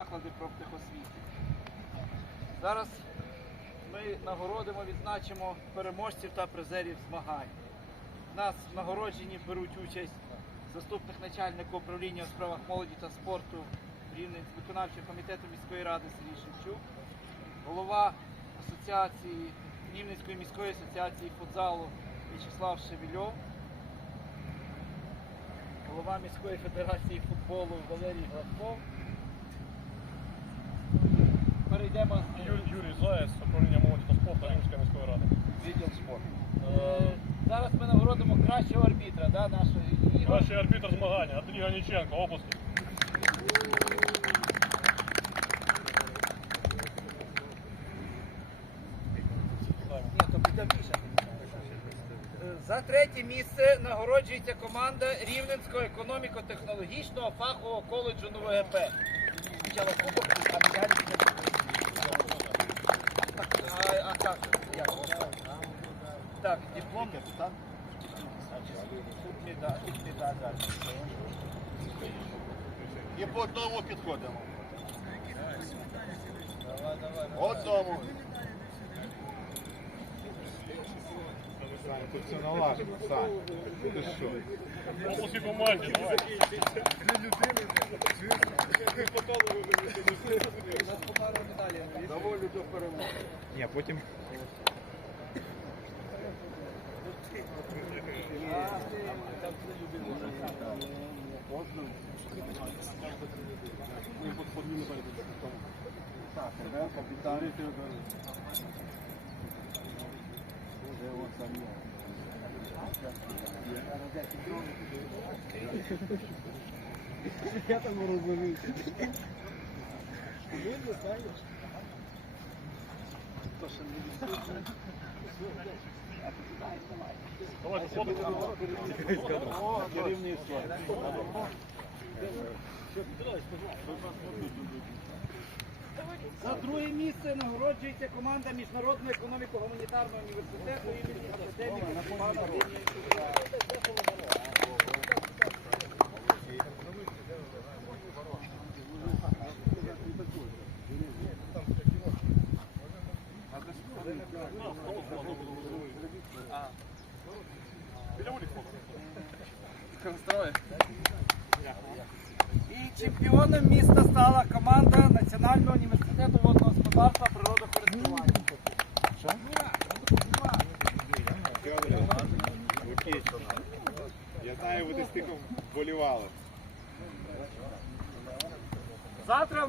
заклади профтехосвіти. Зараз ми нагородимо, відзначимо переможців та призерів змагань. У нас в нагородженні беруть участь заступник начальника управління у справах молоді та спорту Рівненського виконавчого комітету міської ради Сергій Шевчук, голова асоціації Рівненської міської асоціації футзалу В'ячеслав Шевельов, голова міської федерації футболу Валерій Гладков. Перейдемо Юрій, Юрій Заєць, управління молоді та спорту Рівненської міської ради. відділ спорту. Е, зараз ми нагородимо кращого арбітра да, нашої Ігор. Кращий арбітр змагання Андрій Ганіченко. Ні, то більше. Е, За третє місце нагороджується команда Рівненського економіко-технологічного фахового коледжу НУВГП. Спочатку кубок, а медалі не А, а как? Як? Так, диплом. Тут медаль, тут медаль. далі. І по одному підходимо. Давай, давай. Одному. Сань, тут все налажено, Сань. Ти що? Області команді, давай. У нас по пару медалей. Доволі до перемоги. Ні, потім Так, тебе капітан. Де он там є? Я там розуміюся. Давайте, хлопці. Керівництво. За друге місце нагороджується команда Міжнародного економіко-гуманітарного університету імені академіка Степана Дем'янчука. І Чемпіоном міста стала команда Національного університету водного господарства природокористування. Я знаю, ви десь тихо вболівали. Завтра в